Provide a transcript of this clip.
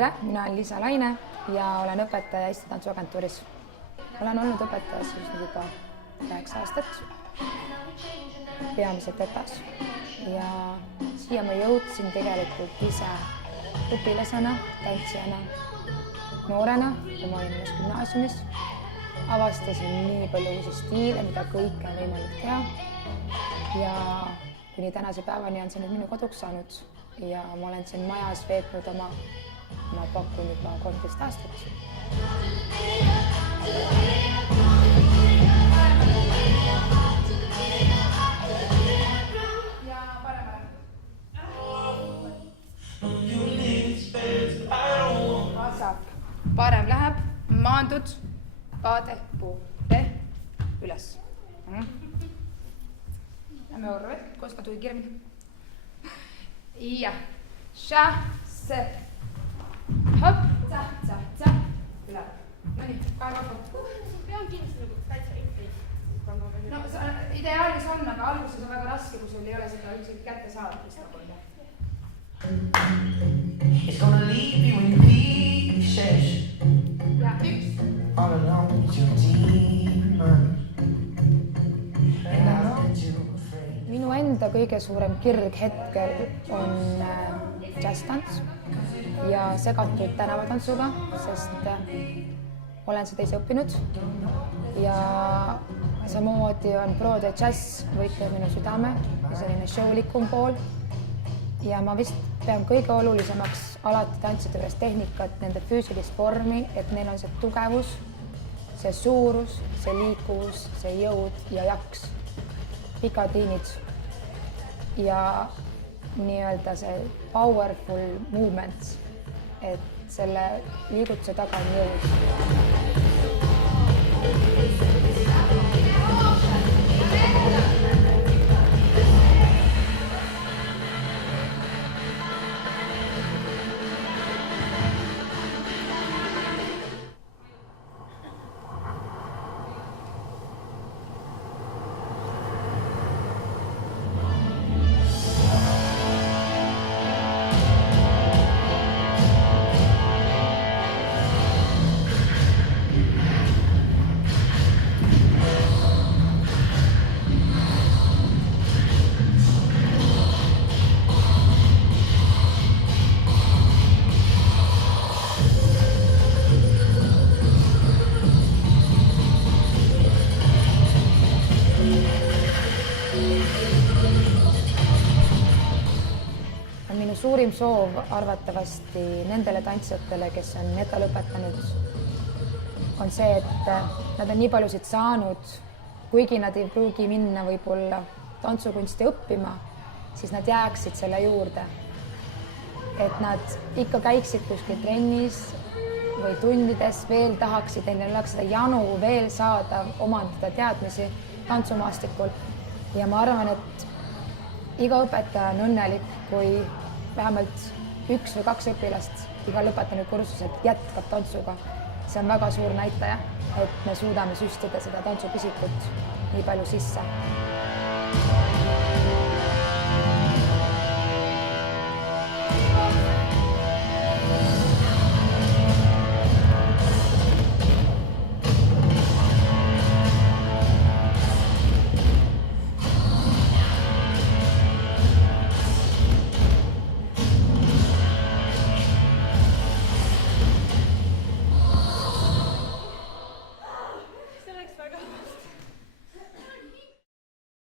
Tere, mina olen Liisa Laine ja olen õpetaja Eesti Tantsuagentuuris. Olen olnud õpetaja juba 9 aastat, peamiselt ETAs. Ja siia ma jõudsin tegelikult ise õpilasena, tantsijana, noorena, kui ma olin alles gümnaasiumis. Avastasin nii palju uusi stiile, mida kõike on võimalik teha. Ja kuni tänase päevani on see nüüd minu koduks saanud ja ma olen siin majas veetnud ma pakun juba 13 aastat. Vasak, parem läheb, maandud, vaade, puu, üles. Lähme orve, koska tuli kirmi. Ja, se. Hop, tsa, üle. No nii, kaeva kokku. Pean kindlasti nagu täitsa ette. No ideaalis on, aga alguses on väga raske, kui sul ei ole seda üldsegi kätte saada. It's gonna leave you in pieces. Ja, üks. All alone with your demon. And I don't you afraid. Minu enda kõige suurem kirg hetkel on džässtants ja segatud tänavatantsuga, sest olen seda ise õppinud ja samamoodi on Broadway džäss võitleb minu südame ja selline showlikum pool ja ma vist pean kõige olulisemaks alati tantside juures tehnikat, nende füüsilist vormi, et neil on see tugevus, see suurus, see liikuvus, see jõud ja jaks, pikad liinid ja nii-öelda see powerful movements, et selle liigutuse taga on jõud. Minu suurim soov arvatavasti nendele tantsijatele, kes on ETA lõpetanud, on see, et nad on nii paljusid saanud, kuigi nad ei pruugi minna võib-olla tantsukunsti õppima, siis nad jääksid selle juurde. Et nad ikka käiksid kuskil trennis või tundides, veel tahaksid, neil oleks seda janu veel saada, omandada teadmisi tantsumaastikul. Ja ma arvan, et iga õpetaja on õnnelik, kui vähemalt 1 või 2 õpilast iga lõpetanud kursuselt jätkab tantsuga. See on väga suur näitaja, et me suudame süstida seda tantsupisikut nii palju sisse.